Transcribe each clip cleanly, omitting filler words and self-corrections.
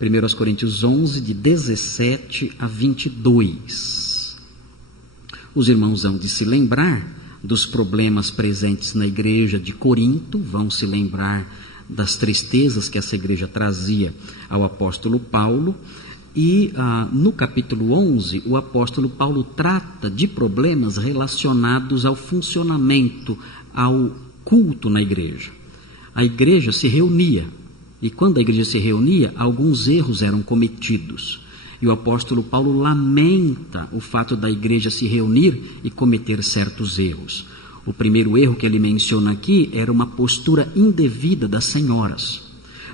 1 Coríntios 11, de 17 a 22. Os irmãos hão de se lembrar dos problemas presentes na igreja de Corinto, vão se lembrar das tristezas que essa igreja trazia ao apóstolo Paulo, e no capítulo 11, o apóstolo Paulo trata de problemas relacionados ao funcionamento, ao culto na igreja. A igreja se reunia, e quando a igreja se reunia, alguns erros eram cometidos. E o apóstolo Paulo lamenta o fato da igreja se reunir e cometer certos erros. O primeiro erro que ele menciona aqui era uma postura indevida das senhoras.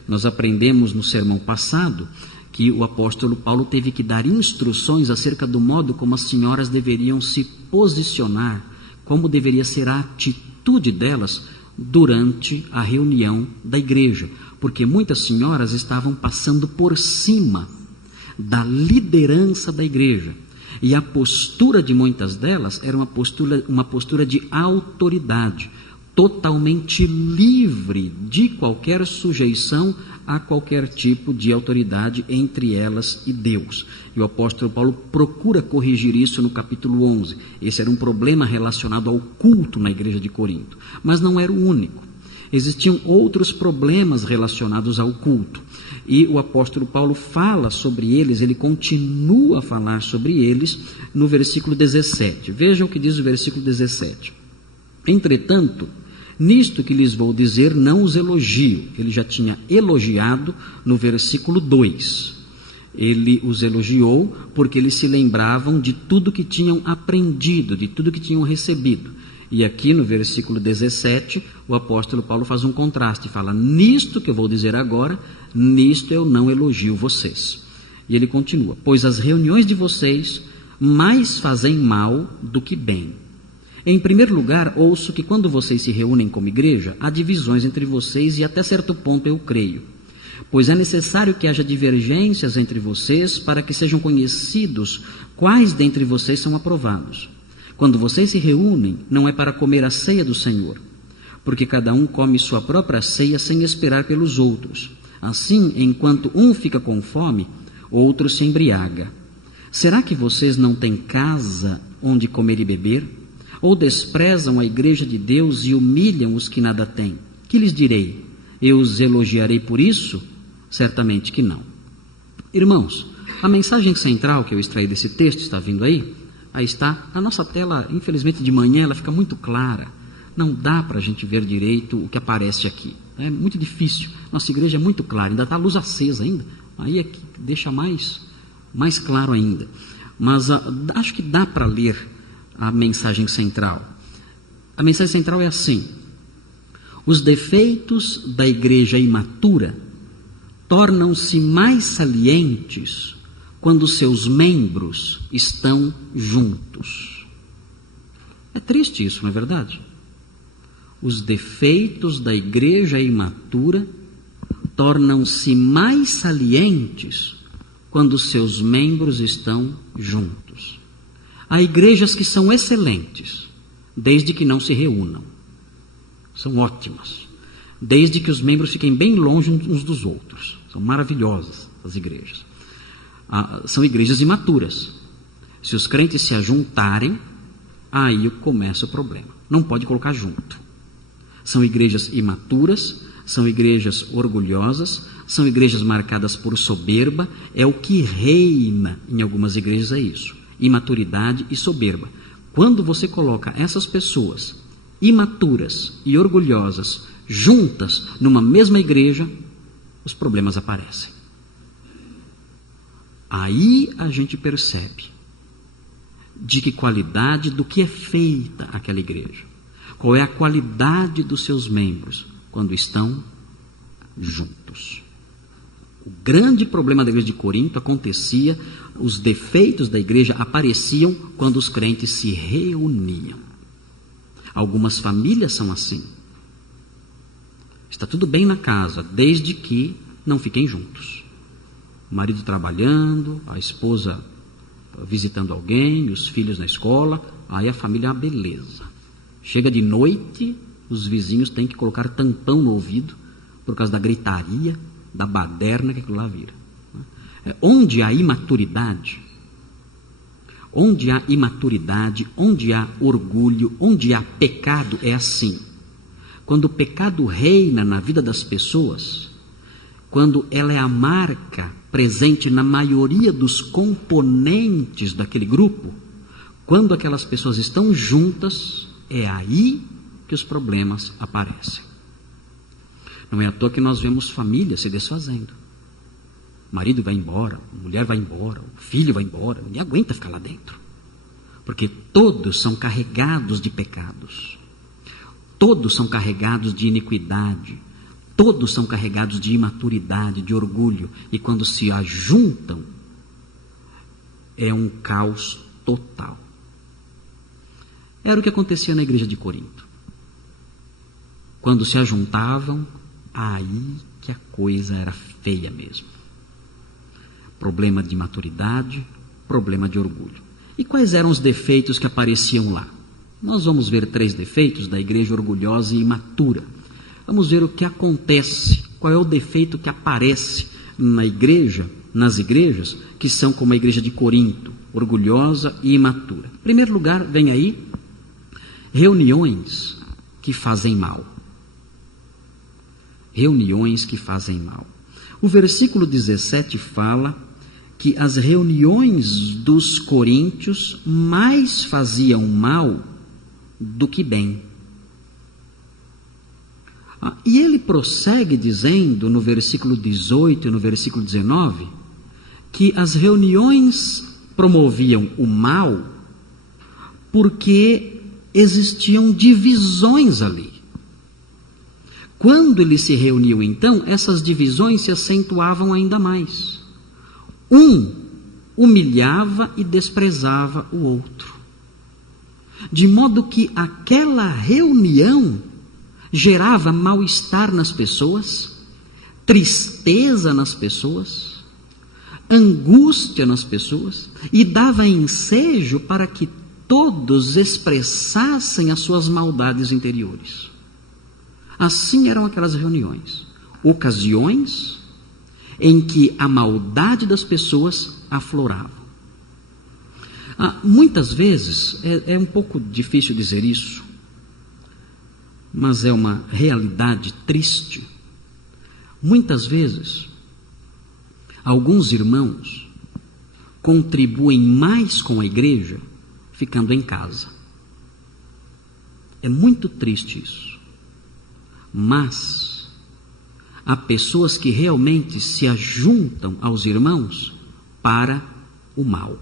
Nós aprendemos no sermão passado que o apóstolo Paulo teve que dar instruções acerca do modo como as senhoras deveriam se posicionar, como deveria ser a atitude delas durante a reunião da igreja, porque muitas senhoras estavam passando por cima da liderança da igreja, e a postura de muitas delas era uma postura de autoridade, totalmente livre de qualquer sujeição a qualquer tipo de autoridade entre elas e Deus. E o apóstolo Paulo procura corrigir isso no capítulo 11. Esse era um problema relacionado ao culto na igreja de Corinto, mas não era o único. Existiam outros problemas relacionados ao culto, e o apóstolo Paulo fala sobre eles, ele continua a falar sobre eles no versículo 17. Vejam o que diz o versículo 17. Entretanto, nisto que lhes vou dizer, não os elogio. Ele já tinha elogiado no versículo 2. Ele os elogiou porque eles se lembravam de tudo que tinham aprendido, de tudo que tinham recebido. E aqui no versículo 17, o apóstolo Paulo faz um contraste, fala: nisto que eu vou dizer agora, nisto eu não elogio vocês. E ele continua: pois as reuniões de vocês mais fazem mal do que bem. Em primeiro lugar, ouço que quando vocês se reúnem como igreja, há divisões entre vocês, e até certo ponto eu creio. Pois é necessário que haja divergências entre vocês para que sejam conhecidos quais dentre vocês são aprovados. Quando vocês se reúnem, não é para comer a ceia do Senhor, porque cada um come sua própria ceia sem esperar pelos outros. Assim, enquanto um fica com fome, outro se embriaga. Será que vocês não têm casa onde comer e beber? Ou desprezam a igreja de Deus e humilham os que nada têm? Que lhes direi? Eu os elogiarei por isso? Certamente que não. Irmãos, a mensagem central que eu extraí desse texto está vindo aí? Aí está. A nossa tela, infelizmente de manhã, ela fica muito clara. Não dá para a gente ver direito o que aparece aqui. É muito difícil. Nossa igreja é muito clara, ainda está a luz acesa ainda. Aí é que deixa mais claro ainda. Mas acho que dá para ler a mensagem central. A mensagem central é assim: os defeitos da igreja imatura tornam-se mais salientes quando seus membros estão juntos. É triste isso, não é verdade? Os defeitos da igreja imatura tornam-se mais salientes quando seus membros estão juntos. Há igrejas que são excelentes, desde que não se reúnam. São ótimas, desde que os membros fiquem bem longe uns dos outros. São maravilhosas as igrejas. São igrejas imaturas. Se os crentes se ajuntarem, aí começa o problema. Não pode colocar junto. São igrejas imaturas, são igrejas orgulhosas, são igrejas marcadas por soberba. É o que reina em algumas igrejas, é isso: imaturidade e soberba. Quando você coloca essas pessoas imaturas e orgulhosas juntas numa mesma igreja, os problemas aparecem. Aí a gente percebe de que qualidade, do que é feita aquela igreja. Qual é a qualidade dos seus membros quando estão juntos. O grande problema da igreja de Corinto acontecia, os defeitos da igreja apareciam quando os crentes se reuniam. Algumas famílias são assim. Está tudo bem na casa, desde que não fiquem juntos. O marido trabalhando, a esposa visitando alguém, os filhos na escola, aí a família é uma beleza. Chega de noite, os vizinhos têm que colocar tampão no ouvido por causa da gritaria, da baderna que aquilo lá vira. Onde há imaturidade, onde há orgulho, onde há pecado, é assim. Quando o pecado reina na vida das pessoas, quando ela é a marca presente na maioria dos componentes daquele grupo, quando aquelas pessoas estão juntas, é aí que os problemas aparecem. Não é à toa que nós vemos famílias se desfazendo. O marido vai embora, a mulher vai embora, o filho vai embora, ninguém aguenta ficar lá dentro. Porque todos são carregados de pecados, todos são carregados de iniquidade, todos são carregados de imaturidade, de orgulho, e quando se ajuntam, é um caos total. Era o que acontecia na igreja de Corinto. Quando se ajuntavam, aí que a coisa era feia mesmo. Problema de maturidade, problema de orgulho. E quais eram os defeitos que apareciam lá? Nós vamos ver 3 defeitos da igreja orgulhosa e imatura. Vamos ver o que acontece, qual é o defeito que aparece na igreja, nas igrejas que são como a igreja de Corinto, orgulhosa e imatura. Em primeiro lugar, vem aí, reuniões que fazem mal. Reuniões que fazem mal. O versículo 17 fala que as reuniões dos coríntios mais faziam mal do que bem. E ele prossegue dizendo no versículo 18 e no versículo 19 que as reuniões promoviam o mal porque existiam divisões ali. Quando eles se reuniam então, essas divisões se acentuavam ainda mais. Um humilhava e desprezava o outro. De modo que aquela reunião gerava mal-estar nas pessoas, tristeza nas pessoas, angústia nas pessoas, e dava ensejo para que todos expressassem as suas maldades interiores. Assim eram aquelas reuniões, ocasiões em que a maldade das pessoas aflorava. Muitas vezes, é um pouco difícil dizer isso, mas é uma realidade triste. Muitas vezes, alguns irmãos contribuem mais com a igreja ficando em casa. É muito triste isso. Mas há pessoas que realmente se ajuntam aos irmãos para o mal.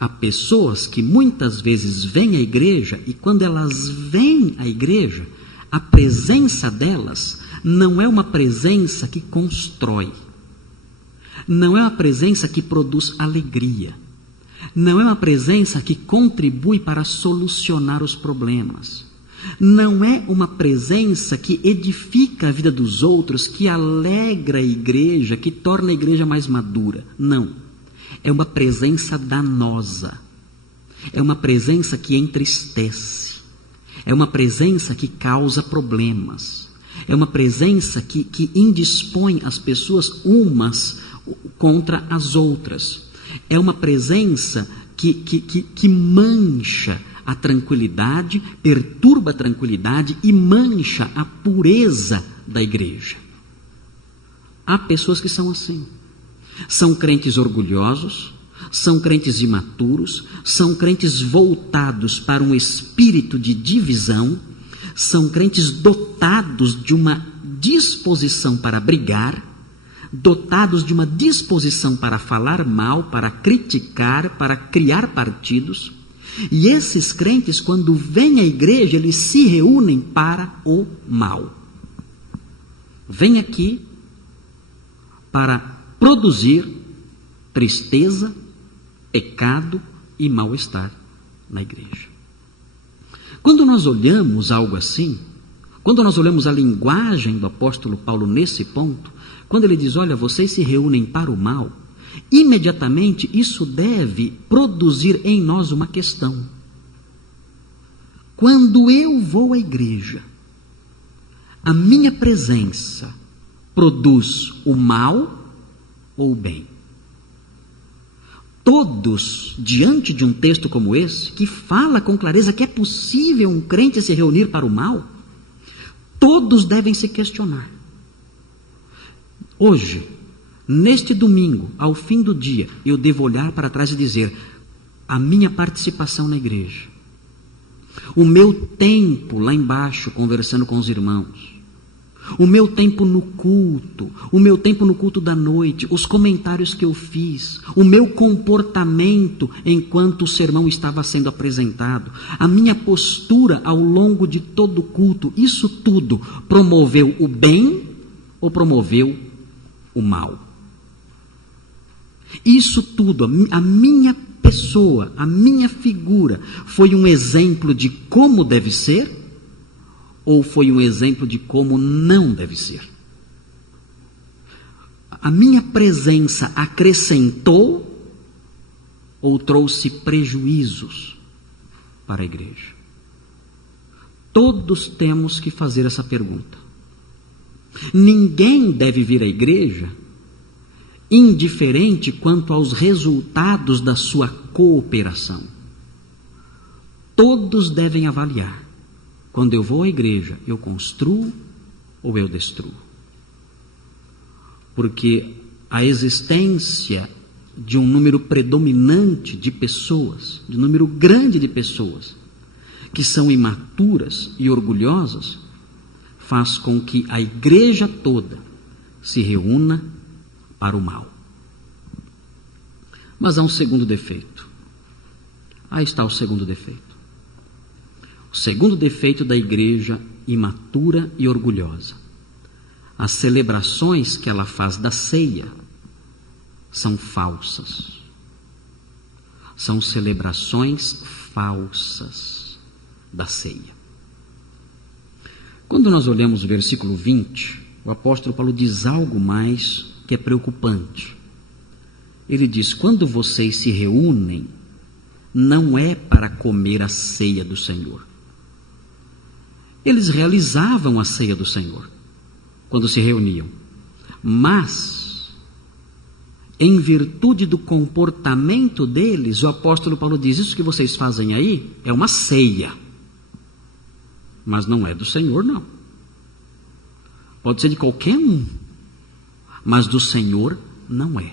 Há pessoas que muitas vezes vêm à igreja e quando elas vêm à igreja, a presença delas não é uma presença que constrói, não é uma presença que produz alegria, não é uma presença que contribui para solucionar os problemas, não é uma presença que edifica a vida dos outros, que alegra a igreja, que torna a igreja mais madura. Não. É uma presença danosa. É uma presença que entristece. É uma presença que causa problemas. É uma presença que indispõe as pessoas umas contra as outras. É uma presença que mancha a tranquilidade, perturba a tranquilidade e mancha a pureza da igreja. Há pessoas que são assim. São crentes orgulhosos, são crentes imaturos, são crentes voltados para um espírito de divisão, são crentes dotados de uma disposição para brigar, dotados de uma disposição para falar mal, para criticar, para criar partidos. E esses crentes, quando vêm à igreja, eles se reúnem para o mal. Vêm aqui para produzir tristeza, pecado e mal-estar na igreja. Quando nós olhamos algo assim, quando nós olhamos a linguagem do apóstolo Paulo nesse ponto, quando ele diz, olha, vocês se reúnem para o mal, imediatamente isso deve produzir em nós uma questão. Quando eu vou à igreja, a minha presença produz o mal ou o bem? Todos, diante de um texto como esse, que fala com clareza que é possível um crente se reunir para o mal, todos devem se questionar. Hoje, neste domingo, ao fim do dia, eu devo olhar para trás e dizer: a minha participação na igreja, o meu tempo lá embaixo conversando com os irmãos, o meu tempo no culto, o meu tempo no culto da noite, os comentários que eu fiz, o meu comportamento enquanto o sermão estava sendo apresentado, a minha postura ao longo de todo o culto, isso tudo promoveu o bem ou promoveu o mal? Isso tudo, a minha pessoa, a minha figura, foi um exemplo de como deve ser? Ou foi um exemplo de como não deve ser? A minha presença acrescentou ou trouxe prejuízos para a igreja? Todos temos que fazer essa pergunta. Ninguém deve vir à igreja indiferente quanto aos resultados da sua cooperação. Todos devem avaliar. Quando eu vou à igreja, eu construo ou eu destruo? Porque a existência de um número predominante de pessoas, de um número grande de pessoas, que são imaturas e orgulhosas, faz com que a igreja toda se reúna para o mal. Mas há um segundo defeito. Aí está o segundo defeito. O segundo defeito da igreja imatura e orgulhosa. As celebrações que ela faz da ceia são falsas. São celebrações falsas da ceia. Quando nós olhamos o versículo 20, o apóstolo Paulo diz algo mais que é preocupante. Ele diz: quando vocês se reúnem, não é para comer a ceia do Senhor. Eles realizavam a ceia do Senhor quando se reuniam, mas em virtude do comportamento deles, o apóstolo Paulo diz: isso que vocês fazem aí é uma ceia, mas não é do Senhor, não. Pode ser de qualquer um, mas do Senhor não é.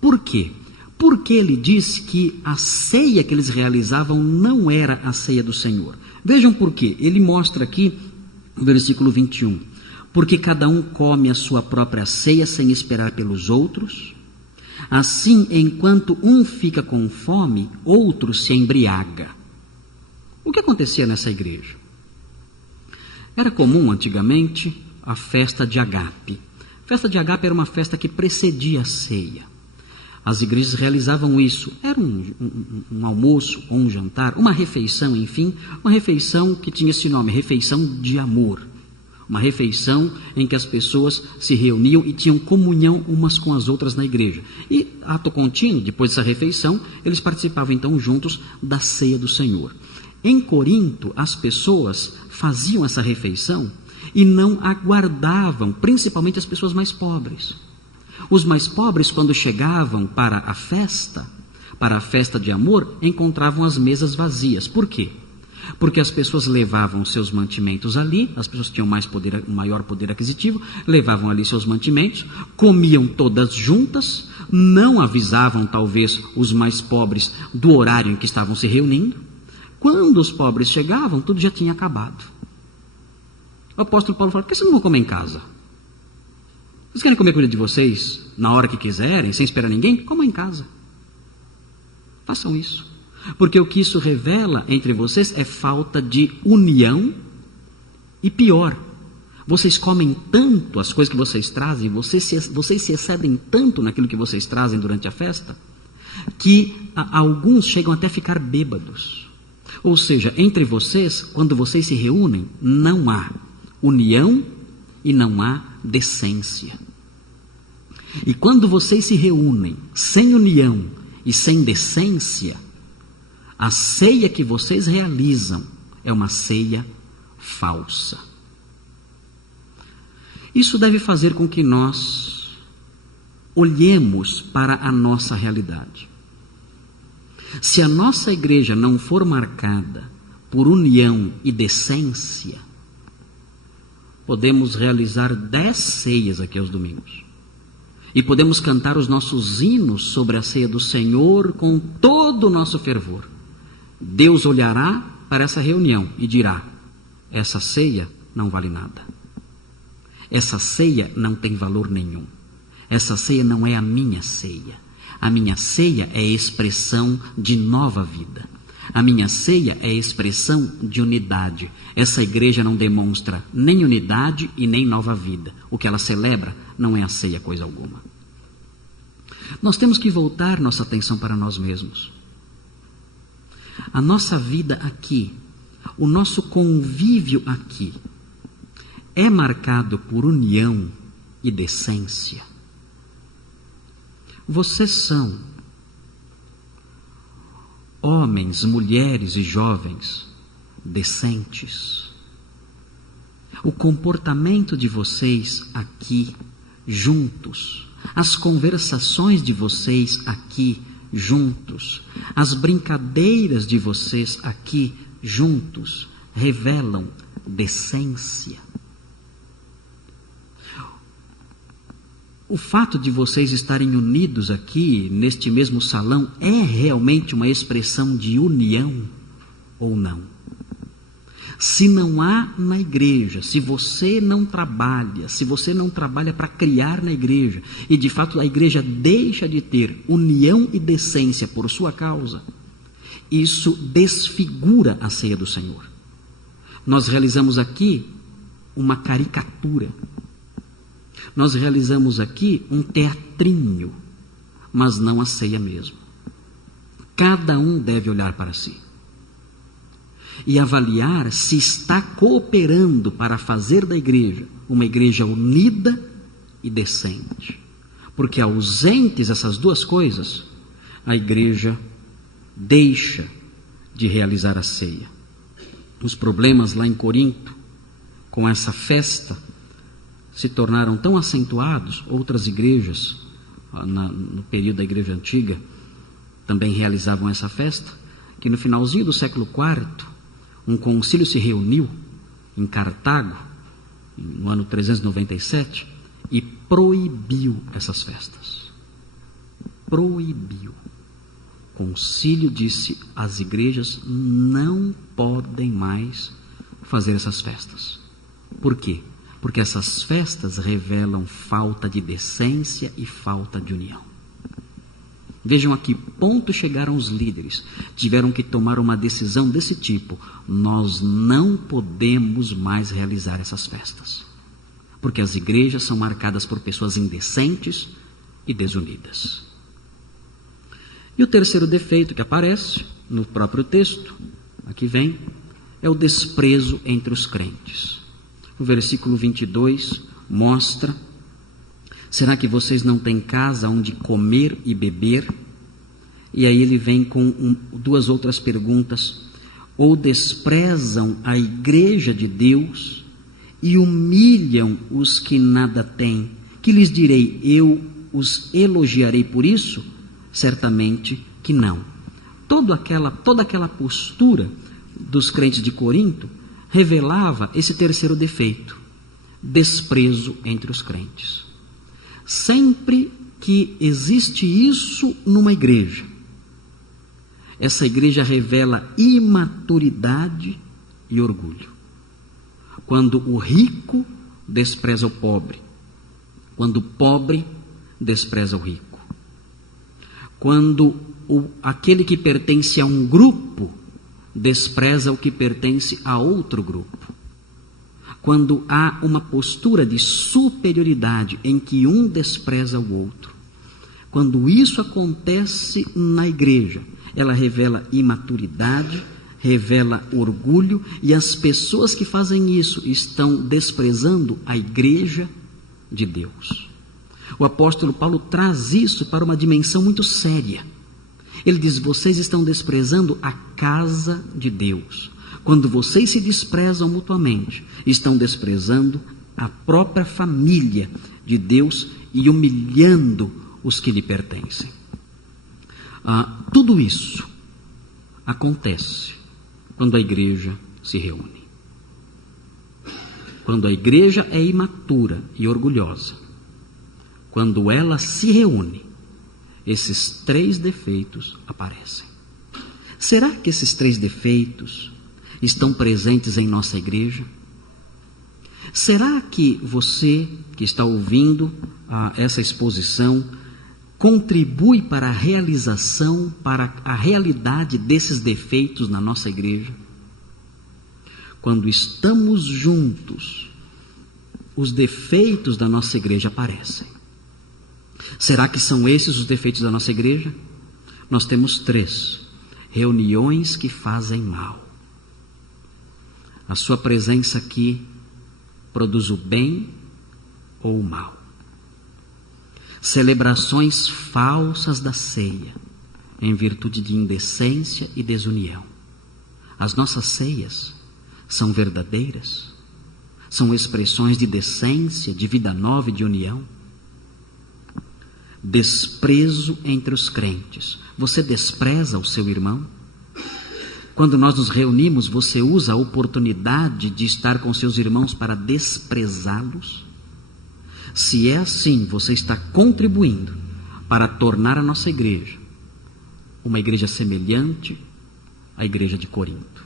Por quê? Porque ele diz que a ceia que eles realizavam não era a ceia do Senhor. Vejam por quê. Ele mostra aqui no versículo 21. Porque cada um come a sua própria ceia sem esperar pelos outros. Assim, enquanto um fica com fome, outro se embriaga. O que acontecia nessa igreja? Era comum antigamente a festa de agape. A festa de agape era uma festa que precedia a ceia. As igrejas realizavam isso. Era um almoço ou um jantar, uma refeição, enfim, uma refeição que tinha esse nome, refeição de amor. Uma refeição em que as pessoas se reuniam e tinham comunhão umas com as outras na igreja. E, ato contínuo, depois dessa refeição, eles participavam então juntos da ceia do Senhor. Em Corinto, as pessoas faziam essa refeição e não aguardavam, principalmente as pessoas mais pobres. Os mais pobres, quando chegavam para a festa de amor, encontravam as mesas vazias. Por quê? Porque as pessoas levavam seus mantimentos ali, as pessoas tinham maior poder aquisitivo, levavam ali seus mantimentos, comiam todas juntas, não avisavam talvez os mais pobres do horário em que estavam se reunindo. Quando os pobres chegavam, tudo já tinha acabado. O apóstolo Paulo fala: por que vocês não vão comer em casa? Vocês querem comer a comida de vocês na hora que quiserem, sem esperar ninguém? Comam em casa. Façam isso. Porque o que isso revela entre vocês é falta de união e pior. Vocês comem tanto as coisas que vocês trazem, vocês se excedem tanto naquilo que vocês trazem durante a festa, que alguns chegam até a ficar bêbados. Ou seja, entre vocês, quando vocês se reúnem, não há união e não há decência. E quando vocês se reúnem sem união e sem decência, a ceia que vocês realizam é uma ceia falsa. Isso deve fazer com que nós olhemos para a nossa realidade. Se a nossa igreja não for marcada por união e decência, podemos realizar 10 ceias aqui aos domingos. E podemos cantar os nossos hinos sobre a ceia do Senhor com todo o nosso fervor. Deus olhará para essa reunião e dirá: essa ceia não vale nada. Essa ceia não tem valor nenhum. Essa ceia não é a minha ceia. A minha ceia é expressão de nova vida. A minha ceia é expressão de unidade. Essa igreja não demonstra nem unidade e nem nova vida. O que ela celebra não é a ceia coisa alguma. Nós temos que voltar nossa atenção para nós mesmos. A nossa vida aqui, o nosso convívio aqui, é marcado por união e decência. Vocês são homens, mulheres e jovens decentes. O comportamento de vocês aqui juntos, as conversações de vocês aqui juntos, as brincadeiras de vocês aqui juntos revelam decência. O fato de vocês estarem unidos aqui, neste mesmo salão, é realmente uma expressão de união ou não? Se não há na igreja, se você não trabalha para criar na igreja, e de fato a igreja deixa de ter união e decência por sua causa, isso desfigura a ceia do Senhor. Nós realizamos aqui uma caricatura. Nós realizamos aqui um teatrinho, mas não a ceia mesmo. Cada um deve olhar para si e avaliar se está cooperando para fazer da igreja uma igreja unida e decente. Porque ausentes essas duas coisas, a igreja deixa de realizar a ceia. Os problemas lá em Corinto, com essa festa, se tornaram tão acentuados. Outras igrejas, no período da igreja antiga, também realizavam essa festa, que no finalzinho do século IV, um concílio se reuniu em Cartago, no ano 397, e proibiu essas festas. Proibiu. O concílio disse: as igrejas não podem mais fazer essas festas. Por quê? Porque essas festas revelam falta de decência e falta de união. Vejam a que ponto chegaram os líderes. Tiveram que tomar uma decisão desse tipo. Nós não podemos mais realizar essas festas. Porque as igrejas são marcadas por pessoas indecentes e desunidas. E o terceiro defeito que aparece no próprio texto, aqui vem, é o desprezo entre os crentes. O versículo 22 mostra: será que vocês não têm casa onde comer e beber? E aí ele vem com duas outras perguntas. Ou desprezam a igreja de Deus e humilham os que nada têm? Que lhes direi? Eu os elogiarei por isso? Certamente que não. Toda aquela postura dos crentes de Corinto revelava esse terceiro defeito: desprezo entre os crentes. Sempre que existe isso numa igreja, essa igreja revela imaturidade e orgulho. Quando o rico despreza o pobre, quando o pobre despreza o rico, quando aquele que pertence a um grupo despreza o que pertence a outro grupo, quando há uma postura de superioridade em que um despreza o outro, quando isso acontece na igreja, ela revela imaturidade, revela orgulho, e as pessoas que fazem isso estão desprezando a igreja de Deus. O apóstolo Paulo traz isso para uma dimensão muito séria. Ele diz: vocês estão desprezando a casa de Deus. Quando vocês se desprezam mutuamente, estão desprezando a própria família de Deus e humilhando os que lhe pertencem. Tudo isso acontece quando a igreja se reúne. Quando a igreja é imatura e orgulhosa, quando ela se reúne, esses 3 defeitos aparecem. Será que esses 3 defeitos estão presentes em nossa igreja? Será que você que está ouvindo essa exposição contribui para a realização, para a realidade desses defeitos na nossa igreja? Quando estamos juntos, os defeitos da nossa igreja aparecem. Será que são esses os defeitos da nossa igreja? Nós temos 3. Reuniões que fazem mal. A sua presença aqui produz o bem ou o mal. Celebrações falsas da ceia, em virtude de indecência e desunião. As nossas ceias são verdadeiras? São expressões de decência, de vida nova e de união? Desprezo entre os crentes. Você despreza o seu irmão? Quando nós nos reunimos, você usa a oportunidade de estar com seus irmãos para desprezá-los? Se é assim, você está contribuindo para tornar a nossa igreja uma igreja semelhante à igreja de Corinto.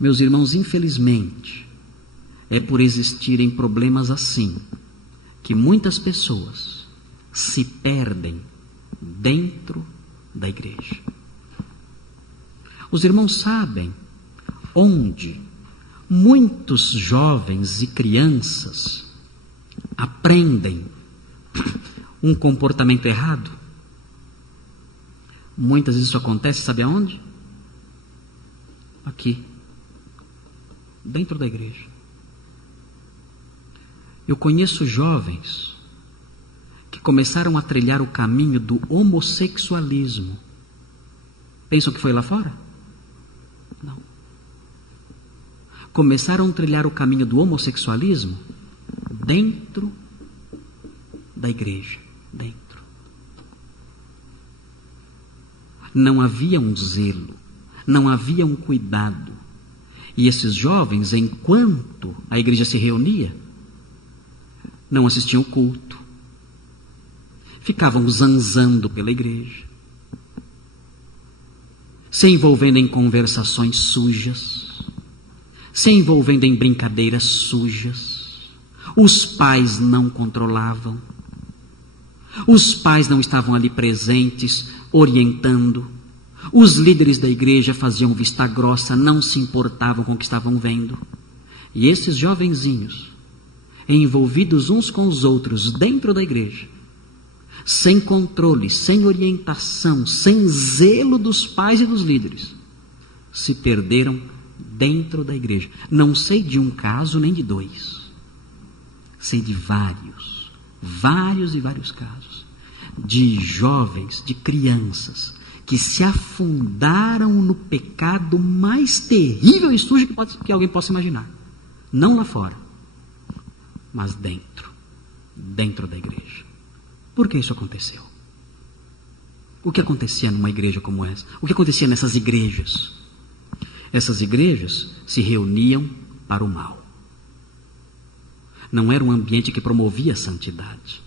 Meus irmãos, infelizmente, é por existirem problemas assim que muitas pessoas se perdem dentro da igreja. Os irmãos sabem onde muitos jovens e crianças aprendem um comportamento errado? Muitas vezes isso acontece, sabe aonde? Aqui, dentro da igreja. Eu conheço jovens que começaram a trilhar o caminho do homossexualismo. Pensam que foi lá fora? Não. Começaram a trilhar o caminho do homossexualismo dentro da igreja. Dentro. Não havia um zelo, não havia um cuidado. E esses jovens, enquanto a igreja se reunia, não assistiam o culto. Ficavam zanzando pela igreja, se envolvendo em conversações sujas, se envolvendo em brincadeiras sujas. Os pais não controlavam, os pais não estavam ali presentes, orientando. Os líderes da igreja faziam vista grossa, não se importavam com o que estavam vendo. E esses jovenzinhos, envolvidos uns com os outros dentro da igreja, sem controle, sem orientação, sem zelo dos pais e dos líderes, se perderam dentro da igreja. Não sei de um caso nem de 2. Sei de vários e vários casos. De jovens, de crianças, que se afundaram no pecado mais terrível e sujo que alguém possa imaginar. Não lá fora, mas dentro da igreja. Por que isso aconteceu? O que acontecia numa igreja como essa? O que acontecia nessas igrejas? Essas igrejas se reuniam para o mal. Não era um ambiente que promovia a santidade.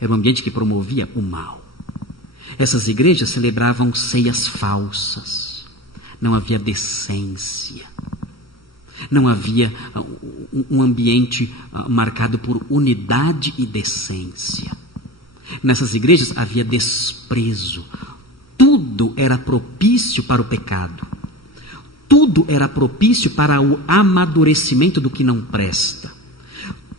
Era um ambiente que promovia o mal. Essas igrejas celebravam ceias falsas. Não havia decência. Não havia um ambiente marcado por unidade e decência. Nessas igrejas havia desprezo. Tudo era propício para o pecado. Tudo era propício para o amadurecimento do que não presta.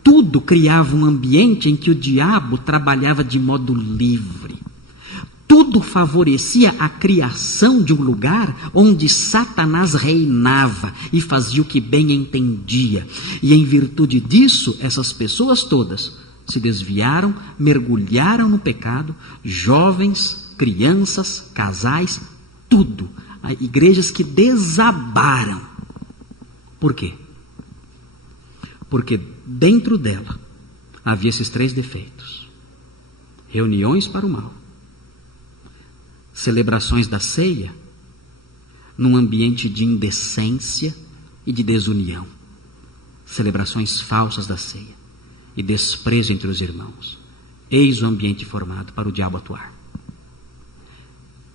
Tudo criava um ambiente em que o diabo trabalhava de modo livre. Tudo favorecia a criação de um lugar onde Satanás reinava e fazia o que bem entendia. E em virtude disso, essas pessoas todas se desviaram, mergulharam no pecado, jovens, crianças, casais, tudo. Igrejas que desabaram. Por quê? Porque dentro dela havia esses 3 defeitos. reuniões para o mal, celebrações da ceia num ambiente de indecência e de desunião, celebrações falsas da ceia e desprezo entre os irmãos. Eis o ambiente formado para o diabo atuar.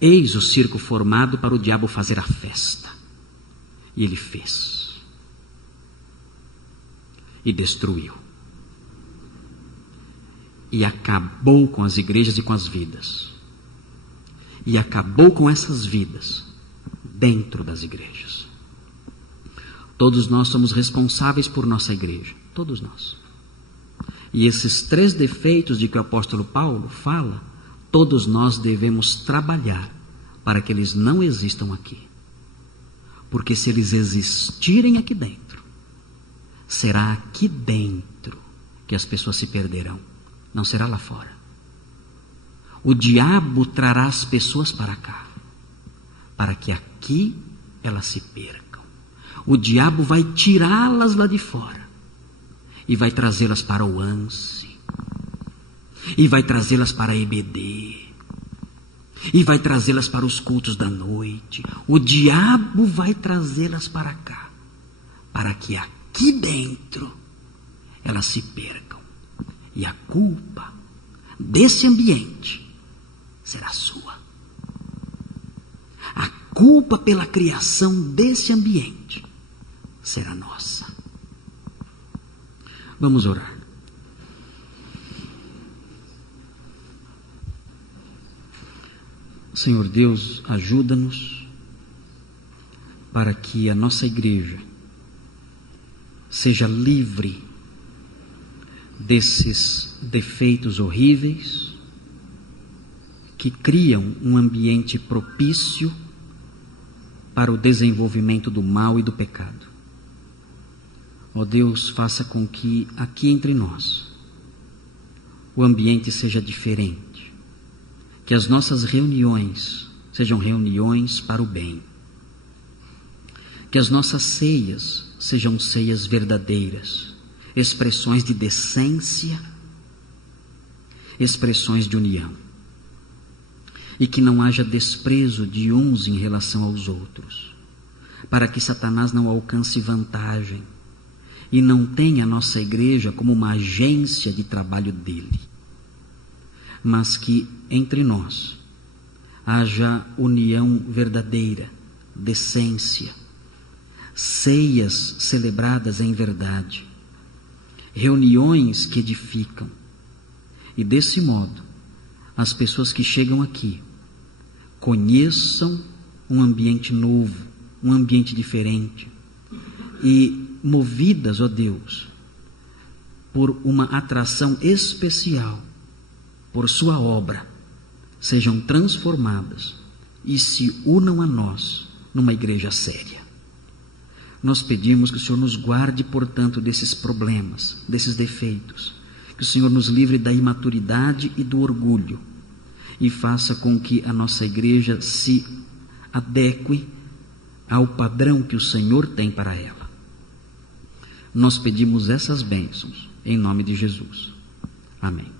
Eis o circo formado para o diabo fazer a festa. E ele fez. E destruiu. E acabou com as igrejas e com as vidas. E acabou com essas vidas dentro das igrejas. Todos nós somos responsáveis por nossa igreja. Todos nós. E esses 3 defeitos de que o apóstolo Paulo fala, todos nós devemos trabalhar para que eles não existam aqui. Porque se eles existirem aqui dentro, será aqui dentro que as pessoas se perderão. Não será lá fora. O diabo trará as pessoas para cá, para que aqui elas se percam. O diabo vai tirá-las lá de fora e vai trazê-las para o ANSI, e vai trazê-las para a EBD, e vai trazê-las para os cultos da noite. O diabo vai trazê-las para cá, para que aqui dentro elas se percam. E a culpa desse ambiente será sua. A culpa pela criação desse ambiente será nossa. Vamos orar. Senhor Deus, ajuda-nos para que a nossa igreja seja livre desses defeitos horríveis que criam um ambiente propício para o desenvolvimento do mal e do pecado. Ó Deus, faça com que aqui entre nós o ambiente seja diferente, que as nossas reuniões sejam reuniões para o bem, que as nossas ceias sejam ceias verdadeiras, expressões de decência, expressões de união, e que não haja desprezo de uns em relação aos outros, para que Satanás não alcance vantagem e não tenha a nossa igreja como uma agência de trabalho dele, mas que entre nós haja união verdadeira, decência, ceias celebradas em verdade, reuniões que edificam, e desse modo as pessoas que chegam aqui conheçam um ambiente novo, um ambiente diferente, e movidas, ó Deus, por uma atração especial por sua obra, sejam transformadas e se unam a nós numa igreja séria. Nós pedimos que o Senhor nos guarde, portanto, desses problemas, desses defeitos, que o Senhor nos livre da imaturidade e do orgulho, e faça com que a nossa igreja se adeque ao padrão que o Senhor tem para ela. Nós pedimos essas bênçãos em nome de Jesus. Amém.